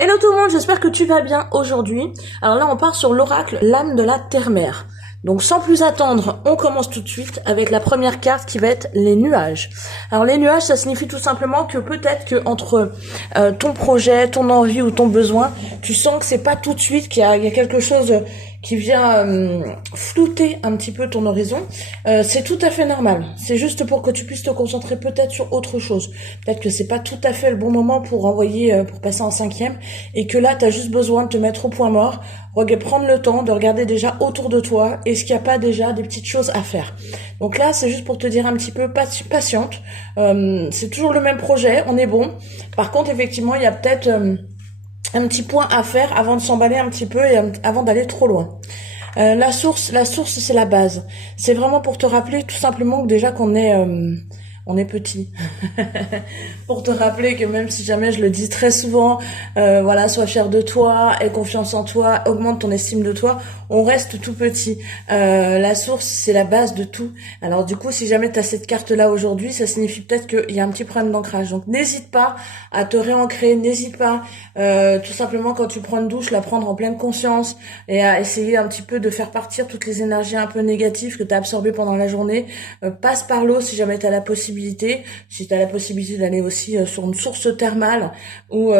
Hello tout le monde, j'espère que tu vas bien aujourd'hui. Alors là, on part sur l'oracle l'âme de la terre-mère. Donc sans plus attendre, on commence tout de suite avec la première carte qui va être les nuages. Alors les nuages, ça signifie tout simplement que peut-être que entre ton projet, ton envie ou ton besoin, tu sens que c'est pas tout de suite qu'il y a quelque chose qui vient flouter un petit peu ton horizon. C'est tout à fait normal. C'est juste pour que tu puisses te concentrer peut-être sur autre chose. Peut-être que c'est pas tout à fait le bon moment pour envoyer, pour passer en cinquième, et que là, tu as juste besoin de te mettre au point mort, prendre le temps de regarder déjà autour de toi, est-ce qu'il n'y a pas déjà des petites choses à faire. Donc là, c'est juste pour te dire un petit peu patiente. C'est toujours le même projet, on est bon. Par contre, effectivement, il y a peut-être un petit point à faire avant de s'emballer un petit peu et avant d'aller trop loin. La source, c'est la base. C'est vraiment pour te rappeler tout simplement que déjà on est petit. Pour te rappeler que même si jamais je le dis très souvent, voilà, sois fier de toi, aie confiance en toi, augmente ton estime de toi, on reste tout petit. La source, c'est la base de tout. Alors du coup, si jamais tu as cette carte-là aujourd'hui, ça signifie peut-être qu'il y a un petit problème d'ancrage. Donc n'hésite pas à te réancrer, n'hésite pas, tout simplement quand tu prends une douche, la prendre en pleine conscience et à essayer un petit peu de faire partir toutes les énergies un peu négatives que tu as absorbées pendant la journée. Passe par l'eau si jamais tu as la possibilité. Si tu as la possibilité d'aller aussi sur une source thermale ou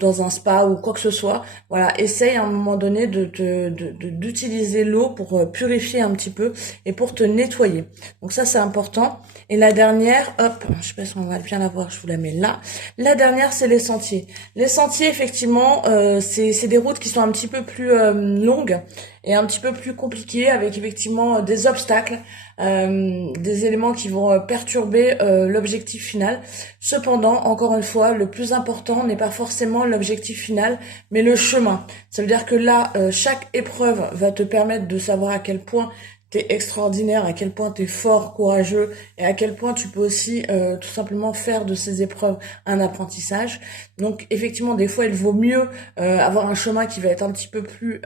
dans un spa ou quoi que ce soit, voilà, essaye à un moment donné d'utiliser l'eau pour purifier un petit peu et pour te nettoyer. Donc ça, c'est important. Et la dernière, hop, je sais pas si on va bien la voir, je vous la mets là. La dernière, c'est les sentiers. Les sentiers, effectivement, c'est des routes qui sont un petit peu plus longues et un petit peu plus compliquées, avec effectivement des obstacles, des éléments qui vont perturber l'objectif final. Cependant, encore une fois, le plus important n'est pas forcément l'objectif final, mais le chemin. Ça veut dire que là, chaque épreuve va te permettre de savoir à quel point t'es extraordinaire, à quel point t'es fort, courageux, et à quel point tu peux aussi tout simplement faire de ces épreuves un apprentissage. Donc effectivement, des fois, il vaut mieux avoir un chemin qui va être un petit peu plus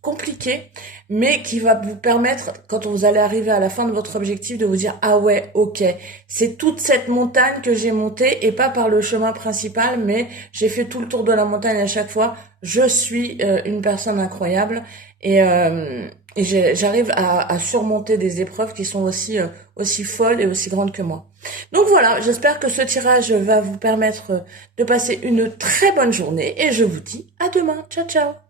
compliqué, mais qui va vous permettre, quand vous allez arriver à la fin de votre objectif, de vous dire, ah ouais, ok, c'est toute cette montagne que j'ai montée, et pas par le chemin principal, mais j'ai fait tout le tour de la montagne à chaque fois. Je suis une personne incroyable, et j'arrive à surmonter des épreuves qui sont aussi folles et aussi grandes que moi. Donc voilà, j'espère que ce tirage va vous permettre de passer une très bonne journée, et je vous dis à demain. Ciao, ciao!